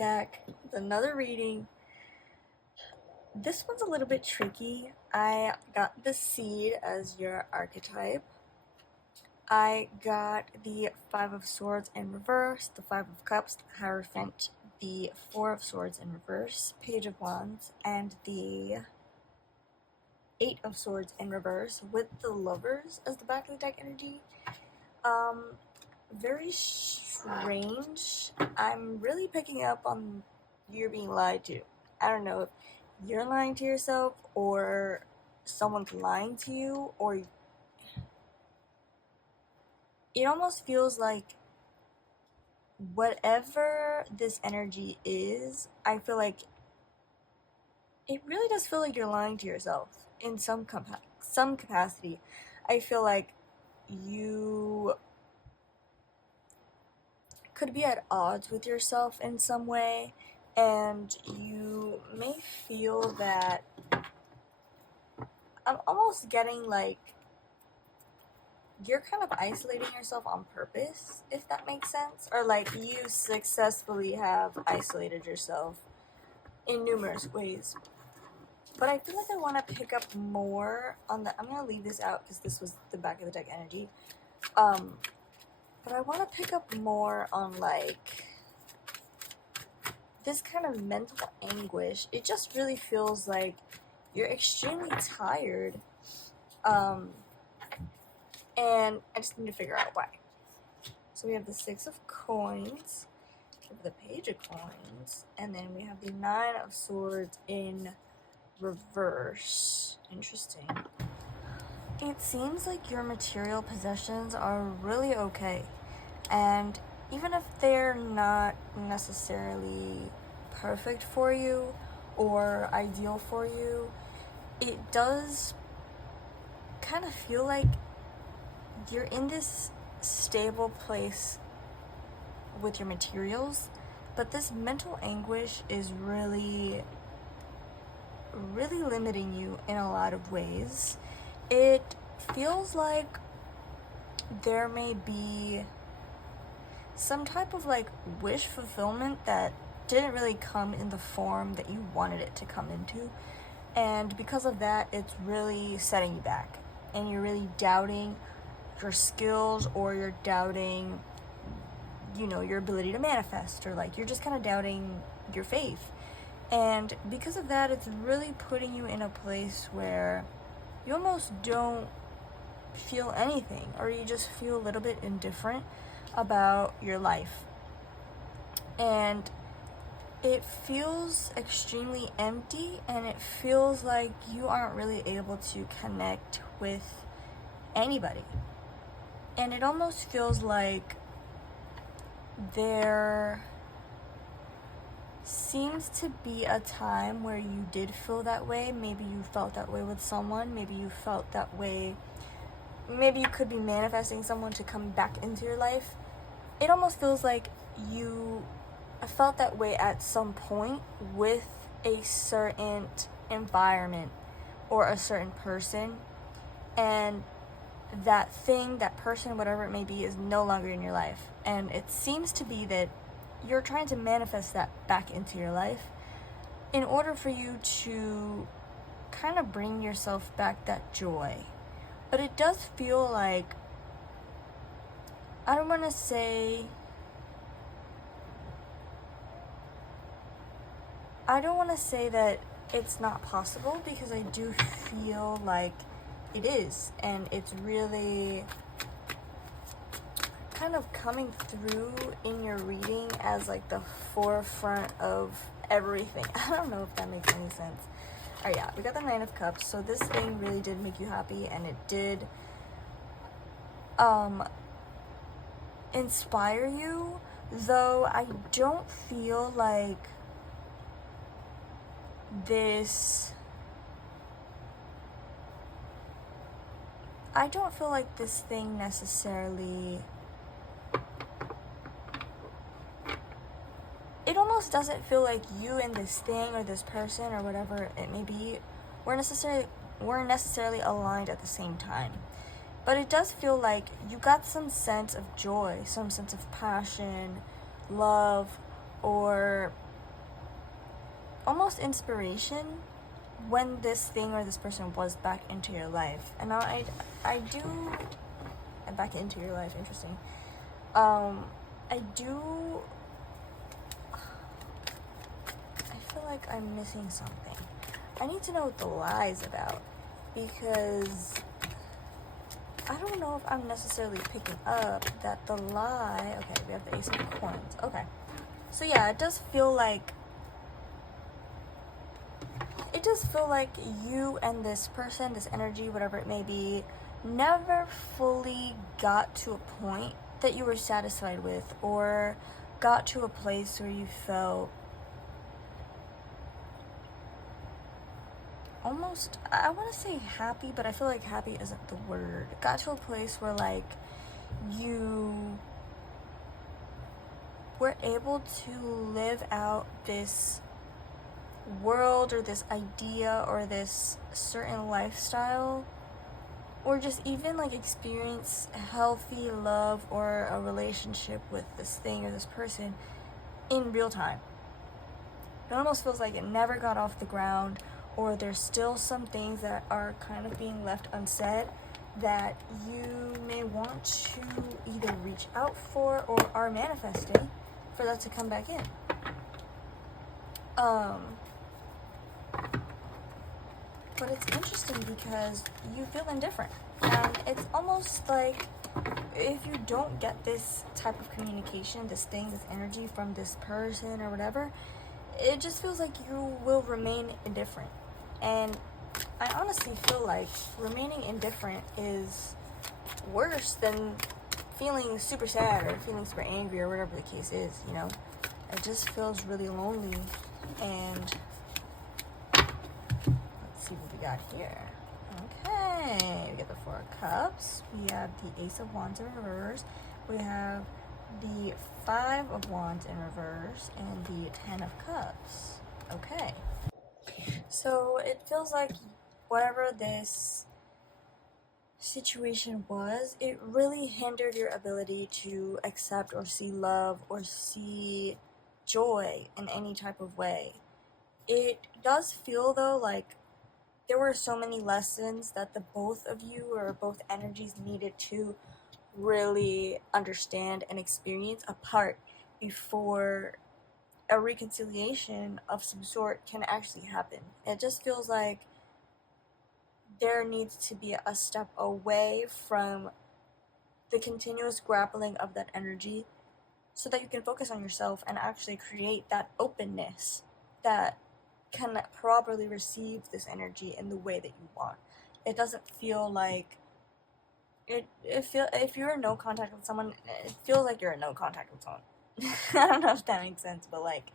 back with another reading. This one's a little bit tricky. I got the Seed as your archetype. I got the Five of Swords in reverse, the Five of Cups, the Hierophant, the Four of Swords in reverse, Page of Wands, and the Eight of Swords in reverse with the Lovers as the back of the deck energy. Very strange. I'm really picking up on you're being lied to. I don't know if you're lying to yourself or someone's lying to you, or it almost feels like whatever this energy is, I feel like it really does feel like you're lying to yourself in some capacity. I feel like you could be at odds with yourself in some way, and you may feel that I'm almost getting like you're kind of isolating yourself on purpose, if that makes sense, or like you successfully have isolated yourself in numerous ways. But I feel like I want to pick up more on the, I'm going to leave this out because this was the back of the deck energy. But I want to pick up more on like this kind of mental anguish. It just really feels like you're extremely tired. And I just need to figure out why. So we have the Six of Coins, we have the Page of Coins, and then we have the Nine of Swords in reverse. Interesting. It seems like your material possessions are really okay, and even if they're not necessarily perfect for you or ideal for you, it does kind of feel like you're in this stable place with your materials, but this mental anguish is really limiting you in a lot of ways. It feels like there may be some type of like wish fulfillment that didn't really come in the form that you wanted it to come into, and because of that, it's really setting you back, and you're really doubting your skills, or you're doubting, your ability to manifest, or like you're just kind of doubting your faith. And because of that, it's really putting you in a place where you almost don't feel anything, or you just feel a little bit indifferent about your life. And it feels extremely empty, and it feels like you aren't really able to connect with anybody. And it almost feels like there seems to be a time where you did feel that way. Maybe you felt that way with someone. Maybe you felt that way. Maybe you could be manifesting someone to come back into your life. It almost feels like you felt that way at some point with a certain environment or a certain person, and that thing, that person, whatever it may be, is no longer in your life. And it seems to be that you're trying to manifest that back into your life in order for you to kind of bring yourself back that joy. But it does feel like, I don't want to say that it's not possible, because I do feel like it is, and it's really kind of coming through in your reading as like the forefront of everything. I don't know if that makes any sense. Alright, yeah, we got the Nine of Cups, so this thing really did make you happy, and it did inspire you, though I don't feel like this thing necessarily, it almost doesn't feel like you and this thing or this person or whatever it may be were necessarily aligned at the same time. But it does feel like you got some sense of joy, some sense of passion, love, or almost inspiration when this thing or this person was back into your life. And now I do, back into your life, interesting. I do, I feel like I'm missing something. I need to know what the lie is about, because I don't know if I'm necessarily picking up that the lie, okay, we have the Ace of Coins, okay. So yeah, it does feel like you and this person, this energy, whatever it may be, never fully got to a point that you were satisfied with, or got to a place where you felt almost, I want to say happy, but I feel like happy isn't the word. Got to a place where like you were able to live out this world or this idea or this certain lifestyle, or just even like experience healthy love or a relationship with this thing or this person in real time. It almost feels like it never got off the ground, or there's still some things that are kind of being left unsaid that you may want to either reach out for or are manifesting for that to come back in. But it's interesting because you feel indifferent, and it's almost like if you don't get this type of communication, this thing, this energy from this person or whatever, it just feels like you will remain indifferent. And I honestly feel like remaining indifferent is worse than feeling super sad or feeling super angry or whatever the case is, you know? It just feels really lonely. And let's see what we got here. Okay, we get the Four of Cups. We have the Ace of Wands in reverse. We have the Five of Wands in reverse and the Ten of Cups. Okay. So it feels like whatever this situation was, it really hindered your ability to accept or see love or see joy in any type of way. It does feel though like there were so many lessons that the both of you or both energies needed to really understand and experience apart before a reconciliation of some sort can actually happen. It just feels like there needs to be a step away from the continuous grappling of that energy so that you can focus on yourself and actually create that openness that can properly receive this energy in the way that you want. It doesn't feel like if you're in no contact with someone, it feels like you're in no contact with someone. I don't know if that makes sense, but like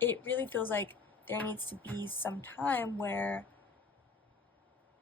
it really feels like there needs to be some time where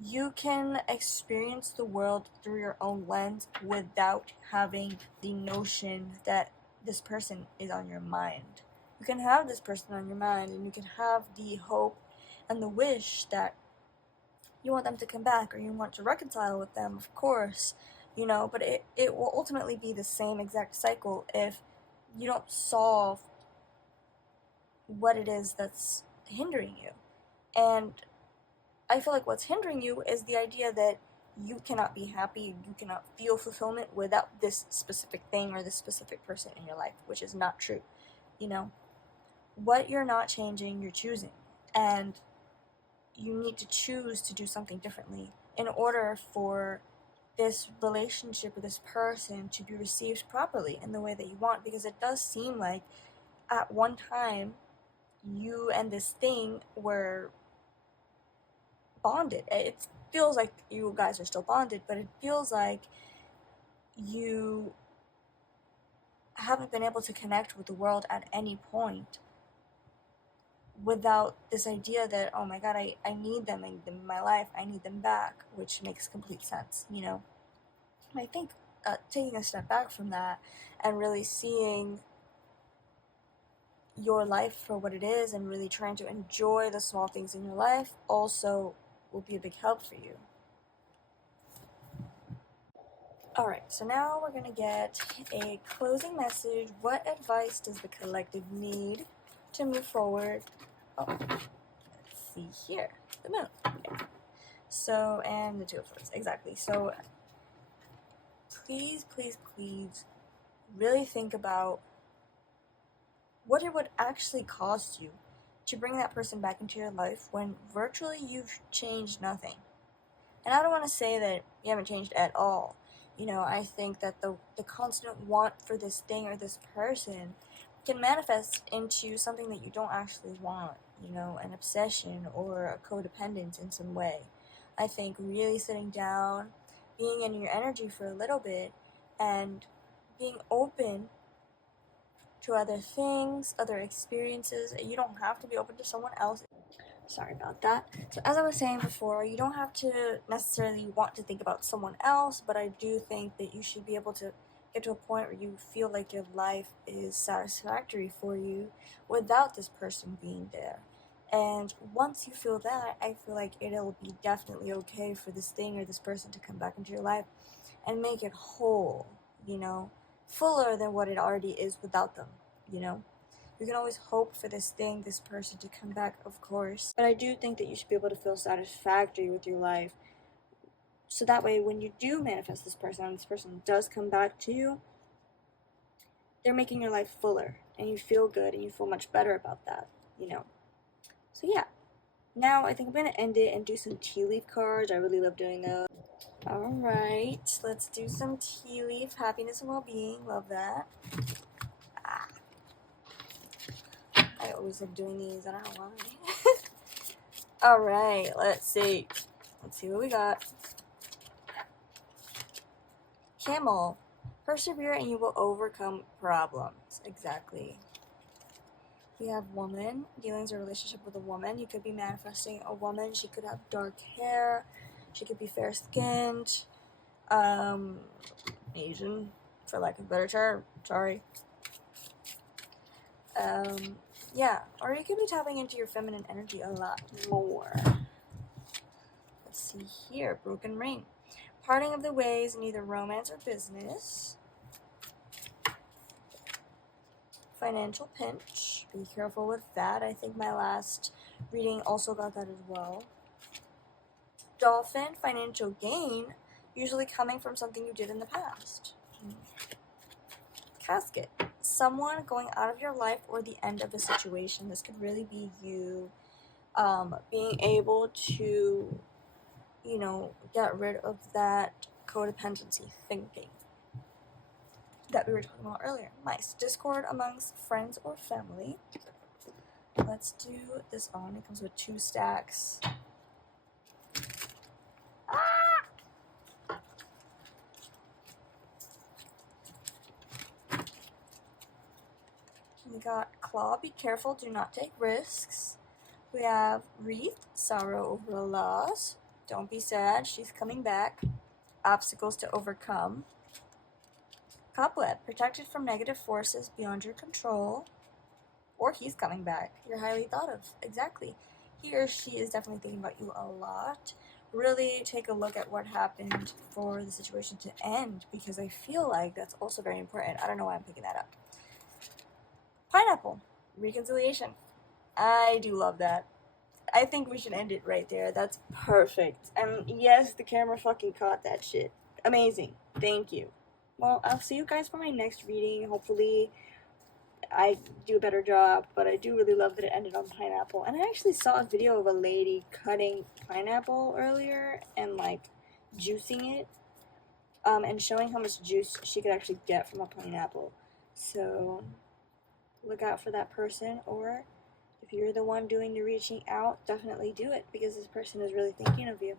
you can experience the world through your own lens without having the notion that this person is on your mind. You can have this person on your mind, and you can have the hope and the wish that you want them to come back or you want to reconcile with them, of course, you know, but it will ultimately be the same exact cycle if you don't solve what it is that's hindering you. And I feel like what's hindering you is the idea that you cannot be happy, you cannot feel fulfillment without this specific thing or this specific person in your life, which is not true. You know, what you're not changing, you're choosing. And you need to choose to do something differently in order for this relationship with this person to be received properly in the way that you want, because it does seem like at one time you and this thing were bonded. It feels like you guys are still bonded, but it feels like you haven't been able to connect with the world at any point without this idea that, oh my god, I need them in my life, I need them back, which makes complete sense, you know? And I think taking a step back from that and really seeing your life for what it is and really trying to enjoy the small things in your life also will be a big help for you. Alright, so now we're going to get a closing message. What advice does the collective need to move forward Oh, let's see here. The moon. So, and the Two of Swords. Exactly. So, please, please, please really think about what it would actually cost you to bring that person back into your life when virtually you've changed nothing. And I don't want to say that you haven't changed at all. You know, I think that the constant want for this thing or this person can manifest into something that you don't actually want, you know, an obsession or a codependence in some way. I think really sitting down, being in your energy for a little bit, and being open to other things, other experiences. You don't have to be open to someone else. Sorry about that. So as I was saying before, you don't have to necessarily want to think about someone else, but I do think that you should be able to get to a point where you feel like your life is satisfactory for you without this person being there. And once you feel that, I feel like it'll be definitely okay for this thing or this person to come back into your life and make it whole, you know, fuller than what it already is without them, you know? You can always hope for this thing, this person to come back, of course. But I do think that you should be able to feel satisfactory with your life. So that way, when you do manifest this person, and this person does come back to you, they're making your life fuller. And you feel good, and you feel much better about that, you know? So yeah. Now, I think I'm going to end it and do some tea leaf cards. I really love doing those. Alright, let's do some tea leaf. Happiness and well-being. Love that. I always love doing these. I don't know why. Alright, let's see. Let's see what we got. Camel. Persevere and you will overcome problems. Exactly. We have woman. Dealings or relationship with a woman. You could be manifesting a woman. She could have dark hair. She could be fair-skinned. Asian, for lack of a better term. Sorry. Yeah. Or you could be tapping into your feminine energy a lot more. Let's see here. Broken ring. Parting of the ways in either romance or business. Financial pinch. Be careful with that. I think my last reading also got that as well. Dolphin. Financial gain. Usually coming from something you did in the past. Casket. Someone going out of your life or the end of a situation. This could really be you being able to, you know, get rid of that codependency thinking that we were talking about earlier. Mice. Discord amongst friends or family. Let's do this on. It comes with 2 stacks. We got Claw. Be careful. Do not take risks. We have Wreath. Sorrow over a loss. Don't be sad. She's coming back. Obstacles to overcome. Cobweb. Protected from negative forces beyond your control. Or he's coming back. You're highly thought of. Exactly. He or she is definitely thinking about you a lot. Really take a look at what happened for the situation to end, because I feel like that's also very important. I don't know why I'm picking that up. Pineapple. Reconciliation. I do love that. I think we should end it right there. That's perfect. And yes, the camera fucking caught that shit. Amazing. Thank you. Well, I'll see you guys for my next reading. Hopefully I do a better job, but I do really love that it ended on pineapple. And I actually saw a video of a lady cutting pineapple earlier and like juicing it, and showing how much juice she could actually get from a pineapple. So look out for that person, or if you're the one doing the reaching out, definitely do it, because this person is really thinking of you.